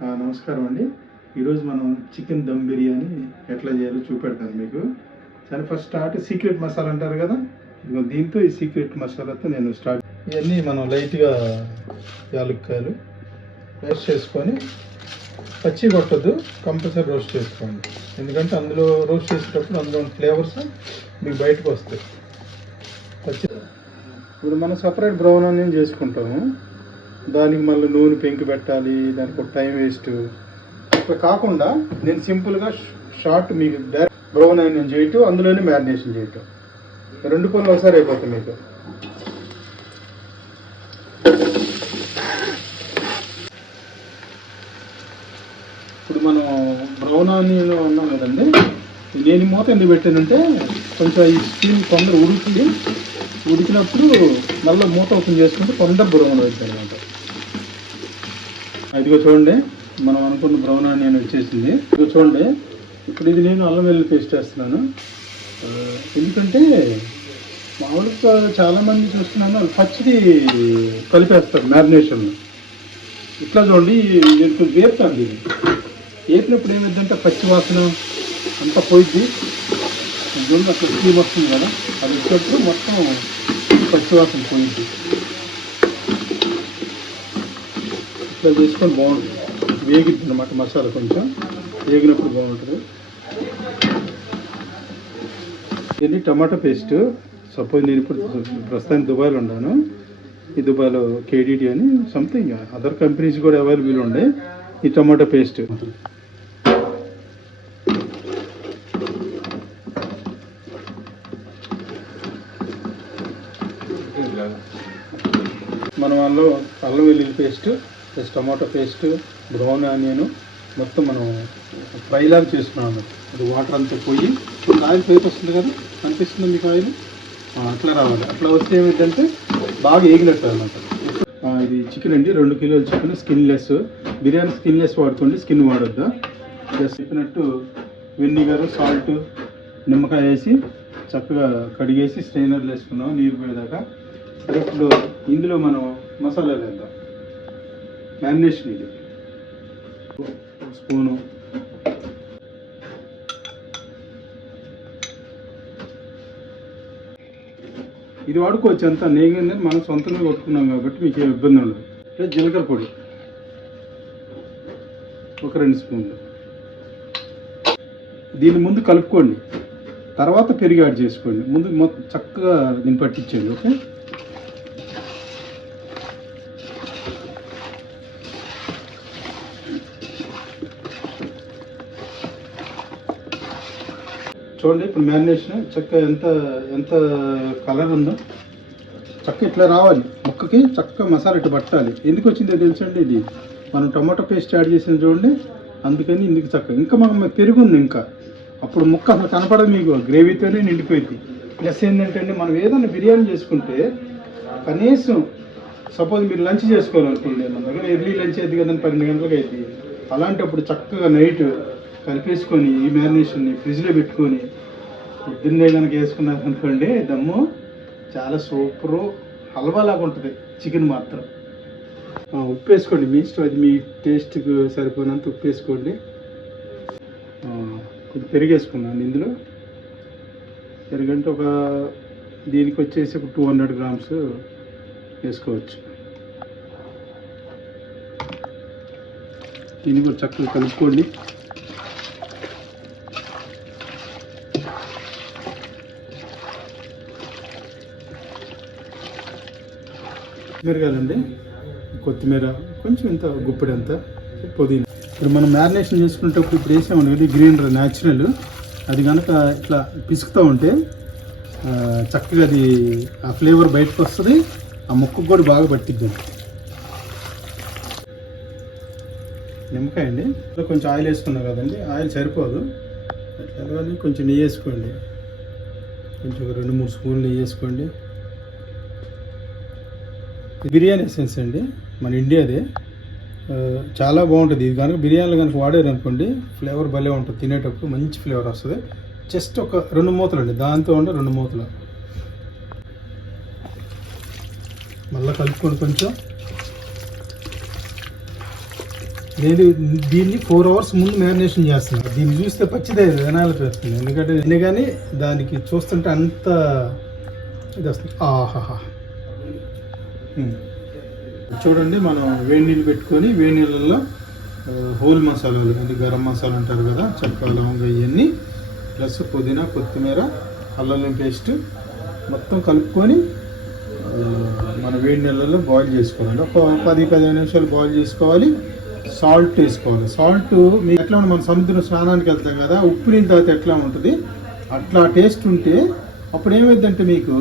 నమస్కారం అండి. ఈరోజు మనం చికెన్ దమ్ బిర్యానీ ఎట్లా చేయాలో చూపెడతాను మీకు. సరే, ఫస్ట్ సీక్రెట్ మసాలా అంటారు కదా, దీంతో ఈ సీక్రెట్ మసాలాతో నేను స్టార్ట్. ఇవన్నీ మనం లైట్గా యాలక్కాయలు రోస్ట్ చేసుకొని, పచ్చి కొట్టద్దు, కంపల్సరీ రోస్ట్ చేసుకోండి. ఎందుకంటే అందులో రోస్ట్ చేసేటప్పుడు అందులో ఫ్లేవర్స్ మీకు బయటకు వస్తాయి. ఇప్పుడు మనం సపరేట్ బ్రౌన్ ఆనియన్ చేసుకుంటాము, దానికి మళ్ళీ నూనె పెంకి పెట్టాలి, దానికి ఒక టైం వేస్ట్. ఇట్లా కాకుండా నేను సింపుల్గా షార్ట్ మీకు డైరెక్ట్ బ్రౌన్ ఆనియన్ చేయటం, అందులోనే మ్యారినేషన్ చేయటం, రెండు పనులు ఒకసారి అయిపోతాయి మీకు. ఇప్పుడు మనం బ్రౌన్ ఆనియన్ ఉన్నాం కదండి, నేను మూత ఎందుకు పెట్టానంటే కొంచెం ఈ స్టీమ్ తొందర ఉడికినప్పుడు మళ్ళీ మూత ఓపెన్ చేసుకుంటే తొందర బ్రౌన్ అవుతుంది అనమాట. ఇదిగో చూడండి, మనం అనుకున్న బ్రౌన్ ఆనియన్ వచ్చేసింది. ఇదిగో చూడండి, ఇప్పుడు ఇది నేను అల్లం వెల్లుల్లి పేస్ట్ వేస్తున్నాను. ఎందుకంటే మామూలుగా చాలామంది చూస్తున్నాను వాళ్ళు పచ్చిది కలిపేస్తారు మ్యారినేషన్లో. ఇట్లా చూడండి, వేపుతుంది. ఇది వేపినప్పుడు ఏమైందంటే పచ్చి వాసన అంతా పోయిద్ది. చూడండి, అట్లా స్టీమ్ వస్తుంది కదా, అది వచ్చేటప్పుడు మొత్తం పచ్చి వాసన పోయిద్ది. ఇట్లా చేసుకొని బాగుంటుంది, వేగిద్ది అన్నమాట. మసాలా కొంచెం వేగినప్పుడు బాగుంటుంది. ఇది టమాటా పేస్ట్. సపోజ్ నేను ఇప్పుడు ప్రస్తుతానికి దుబాయ్లో ఉన్నాను. ఈ దుబాయ్లో కేడిటి అని సంథింగ్ అదర్ కంపెనీస్ కూడా అవైలబుల్ ఉండే. ఈ టమాటా పేస్ట్ మనం అల్లం వెల్లుల్లి paste plus tomato paste, brown onion మొత్తం మనం ఫ్రైలాగా చేసుకున్నాము. అది వాటర్ అంతా పోయి ఆయిల్ పైపు వస్తుంది కదా, అనిపిస్తుంది మీకు ఆయిల్ అట్లా రావాలి. అట్లా వస్తే ఏమిటంటే బాగా ఏగినట్టు అనమాట. ఇది చికెన్ అండి, 2 కిలోల చికెన్, స్కిన్లెస్. బిర్యానీ స్కిన్లెస్ వాడుకోండి, స్కిన్ వాడొద్దా. జస్ట్ చెప్పినట్టు వెనిగర్, సాల్ట్, నిమ్మకాయ వేసి చక్కగా కడిగేసి స్ట్రైనర్లు వేసుకున్నాం నీరు పోయేదాకా. సరే, ఇప్పుడు ఇందులో మనం మసాలాలు వేద్దాం. మ్యారినేషన్ ఇది స్పూను, ఇది వాడుకోవచ్చు అంతా. నేగింది మనం సొంతంగా కొట్టుకున్నాం కాబట్టి మీకు ఏం ఇబ్బంది ఉండదు. జీలకర్ర పొడి ఒక 2 స్పూన్లు. దీన్ని ముందు కలుపుకోండి, తర్వాత పెరుగు యాడ్ చేసుకోండి. ముందు మొత్తం చక్కగా దీన్ని పట్టించండి. ఓకే, చూడండి. ఇప్పుడు మ్యారినేషన్ చక్కగా ఎంత కలర్ ఉందో చక్క ఇట్లా రావాలి. ముక్కకి చక్క మసాలా ఇట్లా పట్టాలి. ఎందుకు వచ్చిందో తెలుసండి, ఇది మనం టమాటో పేస్ట్ యాడ్ చేసిన చూడండి, అందుకని ఇందుకు చక్క. ఇంకా మనం పెరుగు ఉంది, ఇంకా అప్పుడు ముక్క అసలు కనపడదు మీకు, గ్రేవీతోనే నిండిపోయింది. ప్లస్ ఏంటంటే మనం ఏదైనా బిర్యానీ చేసుకుంటే కనీసం సపోజ్ మీరు లంచ్ చేసుకోవాలనుకోండి, మన దగ్గర ఎర్లీ లంచ్ అయింది కదండి, 12 గంటలకు అయింది. అలాంటప్పుడు చక్కగా నైట్ కలిపేసుకొని ఈ మ్యారినేషన్ని ఫ్రిడ్జ్లో పెట్టుకొని పొద్దున్నే కనుక వేసుకున్నారు అనుకోండి, దమ్ము చాలా సూపరు హల్వాలాగా ఉంటుంది. చికెన్ మాత్రం ఉప్పు వేసుకోండి, మీ ఇష్టం, అది మీ టేస్ట్కి సరిపోయినంత ఉప్పు వేసుకోండి. కొంచెం పెరుగు వేసుకున్నాను ఇందులో. పెరుగంటే ఒక దీనికి వచ్చేసి ఒక 200 గ్రామ్స్ వేసుకోవచ్చు. దీన్ని కూడా చక్కగా కలుపుకోండి. మిరగాలండి, కొత్తిమీర కొంచెం, ఇంత గుప్పెడు అంత పుదీనా. ఇప్పుడు మనం మ్యారినేషన్ చేసుకునేటప్పుడు ఇప్పుడు వేసామండి కదా, గ్రీన్ న్యాచురల్, అది కనుక ఇట్లా పిసుకుతూ ఉంటే చక్కగా అది ఆ ఫ్లేవర్ బయటకు వస్తుంది, ఆ ముక్కకు కూడా బాగా పట్టిద్ది. నిమ్మకాయ అండి, కొంచెం ఆయిల్ వేసుకున్నాం కదండి, ఆయిల్ సరిపోదు, అట్లా కొంచెం నెయ్యి వేసుకోండి. కొంచెం ఒక 2-3 స్పూన్లు నెయ్యి వేసుకోండి. బిర్యానీ ఎసెన్స్ అండి, మన ఇండియాదే, చాలా బాగుంటుంది. ఇది కనుక బిర్యానీలో కనుక వాడారు అనుకోండి, ఫ్లేవర్ భలే ఉంటుంది. తినేటప్పుడు మంచి ఫ్లేవర్ వస్తుంది. జస్ట్ ఒక 2 మూతలు అండి, దాంతో ఉండే 2 మూతలు. మళ్ళీ కలుపుకొని కొంచెం నేను దీన్ని 4 hours ముందు మ్యారినేషన్ చేస్తున్నాను. దీన్ని చూస్తే పచ్చిదే వినాలి వస్తుంది, ఎందుకంటే నేను కానీ దానికి చూస్తుంటే అంత ఇది వస్తుంది. ఆహాహా, చూడండి, మనం వేడి నీళ్ళు పెట్టుకొని వేడి నీళ్ళల్లో హోల్ మసాలాలు అంటే గరం మసాలా అంటారు కదా, చెక్క లవంగ ఇవన్నీ ప్లస్ పుదీనా కొత్తిమీర అల్లం పేస్ట్ మొత్తం కలుపుకొని మన వేడి నీళ్ళల్లో బాయిల్ చేసుకోవాలండి. ఒక 10-15 నిమిషాలు బాయిల్ చేసుకోవాలి. సాల్ట్ వేసుకోవాలి. సాల్ట్ మీకు ఎట్లా మనం సముద్రం స్నానానికి వెళ్తాం కదా, ఉప్పు నీళ్ళు తాగితే ఎట్లా ఉంటుంది అట్లా టేస్ట్ ఉంటే అప్పుడు ఏమైందంటే మీకు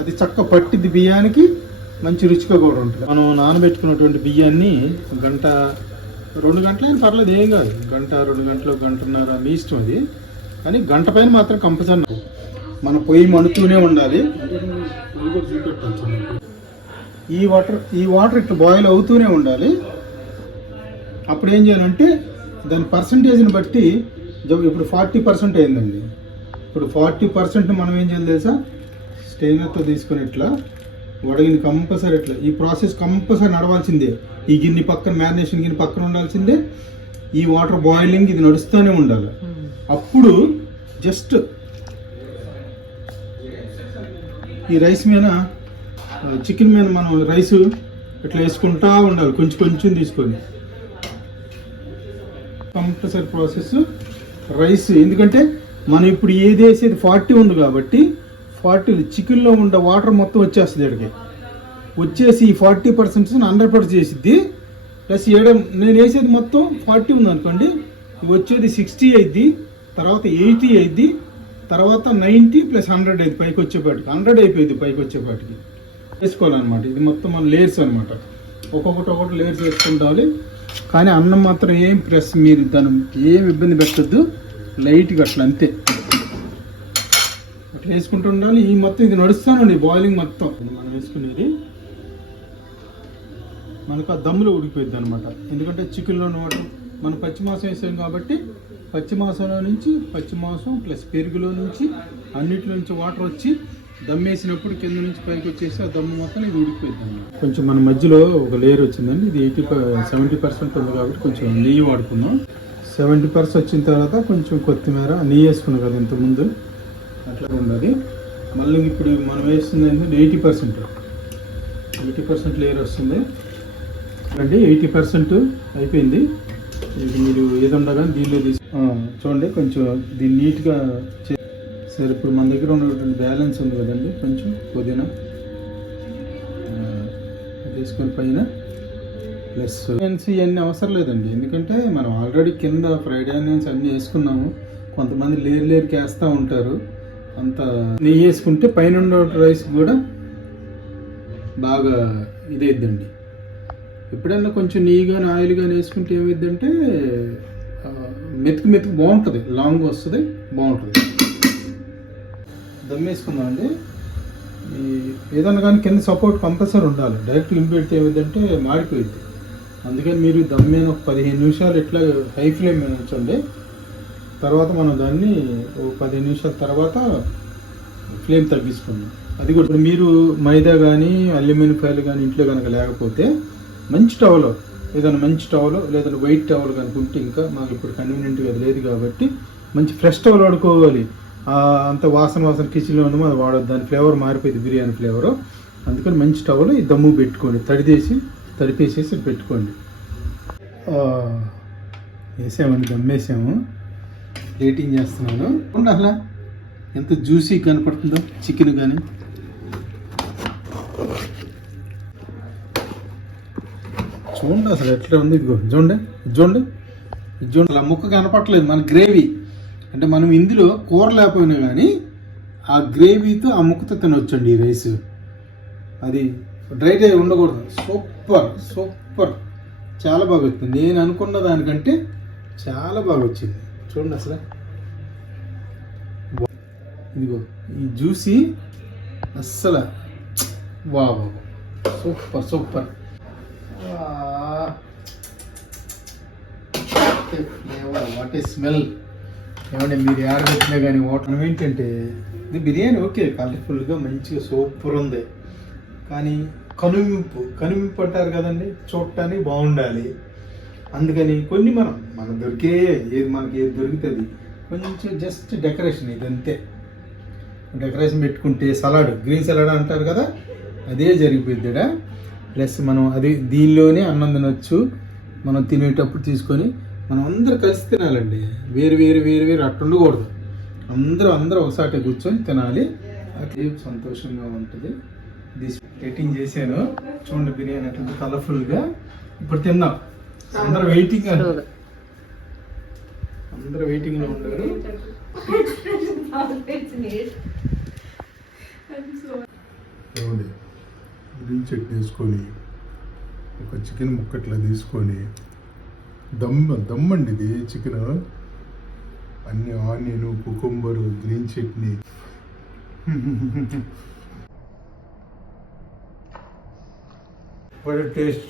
అది చక్క పట్టిద్ది, బియ్యానికి మంచి రుచిగా కూడా ఉంటుంది. మనం నానబెట్టుకున్నటువంటి బియ్యాన్ని 1-2 గంటలైనా పర్లేదు, ఏం కాదు. 1-2 గంటలు, 1.5 మీ ఇష్టం అది. కానీ గంట పైన మాత్రం కంపల్సరీ మన పొయ్యి మండుతూనే ఉండాలి. ఈ వాటర్ ఇట్లా బాయిల్ అవుతూనే ఉండాలి. అప్పుడు ఏం చేయాలంటే దాని పర్సంటేజ్ని బట్టి, ఇప్పుడు 40% అయిందండి. ఇప్పుడు 40% మనం ఏం చేయాలి తెలుసా, స్టెయినర్తో తీసుకొని ఇట్లా వడగిని కంపల్సరీ ఇట్లా ఈ ప్రాసెస్ కంపల్సరీ నడవాల్సిందే. ఈ గిన్నె పక్కన మ్యారినేషన్ గిన్నె పక్కన ఉండాల్సిందే. ఈ వాటర్ బాయిలింగ్ ఇది నడుస్తూనే ఉండాలి. అప్పుడు జస్ట్ ఈ రైస్ మీద చికెన్ మీద మనం రైస్ ఇట్లా వేసుకుంటా ఉండాలి, కొంచెం కొంచెం తీసుకొని. కంపల్సరీ ప్రాసెస్ రైస్, ఎందుకంటే మనం ఇప్పుడు ఏది వేసేది 40 ఉంది కాబట్టి 40 చికెన్లో ఉండే వాటర్ మొత్తం వచ్చేస్తుంది. ఇక్కడికి వచ్చేసి ఈ 40% 100% చేసిద్ది. ప్లస్ నేను వేసేది మొత్తం 40 ఉంది అనుకోండి, వచ్చేది 60 అయింది, తర్వాత 80 అయింది, తర్వాత 90 + 100 అయింది పైకి వచ్చేపాటికి. 100 అయిపోయింది పైకి వచ్చేపాటికి. వేసుకోవాలన్నమాట. ఇది మొత్తం మన లేయర్స్ అనమాట. ఒక్కొక్కటి లేయర్స్ వేసుకుంటాలి. కానీ అన్నం మాత్రం ఏం ప్రెస్, మీరు దాన్ని ఏం ఇబ్బంది పెట్టద్దు, లైట్గా అట్లా అంతే అట్లా వేసుకుంటూ ఉండాలి. ఈ మొత్తం ఇది నడుస్తానండి బాయిలింగ్ మొత్తం. మనం వేసుకునేది మనకు ఆ దమ్ములో ఉడికిపోయింది అనమాట. ఎందుకంటే చికెన్లో వాటర్ మనం పచ్చి మాంసం వేసాం కాబట్టి పచ్చి మాంసం ప్లస్ పెరుగులో నుంచి అన్నిటి నుంచి వాటర్ వచ్చి దమ్ వేసినప్పుడు కింద నుంచి పైకి వచ్చేసి ఆ దమ్ము మొత్తం ఇది ఉడికిపోయింది అన్నమాట. కొంచెం మన మధ్యలో ఒక లేయర్ వచ్చిందండి. ఇది 70% ఉంది కాబట్టి కొంచెం నెయ్యి వాడుకున్నాం. 70% వచ్చిన తర్వాత కొంచెం కొత్తిమీర, నెయ్యి వేసుకున్నాం కదా ఇంతకుముందు, అట్లా ఉన్నది. మళ్ళీ ఇప్పుడు మనం వేస్తుంది ఏంటంటే 80% లేయర్ వస్తుంది అండి. 80% అయిపోయింది. ఇది మీరు ఏదుండగా దీనిలో చూడండి, కొంచెం దీన్ని నీట్గా సరే. ఇప్పుడు మన దగ్గర ఉన్నటువంటి బ్యాలెన్స్ ఉంది కదండి, కొంచెం పుదీనా తీసుకొని పైన ప్లస్ ఇవన్నీ అవసరం లేదండి, ఎందుకంటే మనం ఆల్రెడీ కింద ఫ్రైడ్ ఆనియన్స్ అన్నీ వేసుకున్నాము. కొంతమంది లేయర్కి వేస్తూ ఉంటారు. అంత నెయ్యి వేసుకుంటే పైన ఉన్న రైస్ కూడా బాగా ఇదేద్దండి. ఎప్పుడన్నా కొంచెం నెయ్యి కానీ ఆయిల్ కానీ వేసుకుంటే ఏమైద్దంటే మెతుకు బాగుంటుంది, లాంగ్ వస్తుంది, బాగుంటుంది. దమ్ వేసుకుందామండి. ఈ ఏదన్నా కానీ కింద సపోర్ట్ కంపల్సరీ ఉండాలి. డైరెక్ట్ ఇంపెడితే ఏమైందంటే మాడిపోయింది. అందుకని మీరు దమ్ మీద ఒక 15 నిమిషాలు ఇట్లా హై ఫ్లేమ్ మీద ఉంచండి. తర్వాత మనం దాన్ని ఒక 15 నిమిషాల తర్వాత ఫ్లేమ్ తగ్గించుకుందాం. అది కూడా మీరు మైదా కానీ అల్యూమినియం ఫాయిల్ కానీ ఇంట్లో కనుక లేకపోతే మంచి టవల్, ఏదైనా మంచి టవల్ లేదా వైట్ టవల్ కనుకుంటే, ఇంకా మాకు ఇప్పుడు కన్వీనియంట్గా లేదు కాబట్టి మంచి ఫ్రెష్ టవల్ వాడుకోవాలి. అంత వాసన కిచెన్లో ఉండమో అది వాడద్దు, దాని ఫ్లేవర్ మారిపోయింది, బిర్యానీ ఫ్లేవరు. అందుకని మంచి టవల్ ఈ దమ్ము పెట్టుకోండి, తడిపేసేసి పెట్టుకోండి. వేసామండి, దమ్ వేసాము. ప్లేటింగ్ చేస్తున్నాను. అలా ఎంత జ్యూసీ కనపడుతుందో చికెన్ కానీ. చూడండి అసలు ఎట్లా ఉంది. ఇదిగో చూడండి అలా ముక్క కనపడలేదు. మన గ్రేవీ అంటే మనం ఇందులో కూర లేకపోయినా కానీ ఆ గ్రేవీతో ఆ ముక్కతో తినొచ్చండి ఈ రైస్. అది డ్రైట్ అయి ఉండకూడదు. సూపర్ చాలా బాగా వచ్చింది. నేను అనుకున్న దానికంటే చాలా బాగా వచ్చింది. చూడండి అసలు ఇదిగో ఈ జ్యూసీ అస్సలు wow, super. What a smell. ఏమంటే మీరు పెట్టినా కానీ వాటర్ ఏంటంటే ఇది బిర్యానీ ఓకే, కలర్ఫుల్గా మంచిగా సూపర్ ఉంది. కానీ కనువింపు అంటారు కదండి, చూడటానికి బాగుండాలి. అందుకని కొన్ని మనం దొరికే మనకి ఏది దొరుకుతుంది కొంచెం జస్ట్ డెకరేషన్ ఇది అంతే. డెకరేషన్ పెట్టుకుంటే సలాడ్, గ్రీన్ సలాడ్ అంటారు కదా, అదే జరిగిపోద్దిడా. ప్లస్ మనం అది దీనిలోనే అన్నం తినొచ్చు. మనం తినేటప్పుడు తీసుకొని మనం అందరూ కలిసి తినాలండి. వేరు వేరు అట్లా ఉండకూడదు. అందరూ ఒకసారి కూర్చొని తినాలి. అట్లా సంతోషంగా ఉంటుంది. రేటింగ్ చేశాను చూడండి, బిర్యానీ అట్లా కలర్ఫుల్గా. ఇప్పుడు తిందాం. అందరూ వెయిటింగ్లో ఉండరు. గ్రీన్ చట్నీ వేసుకొని ఒక చికెన్ ముక్కట్లా తీసుకొని దమ్మండి ఇది చికెన్. అన్ని onion, cucumber, green chutney. What a taste.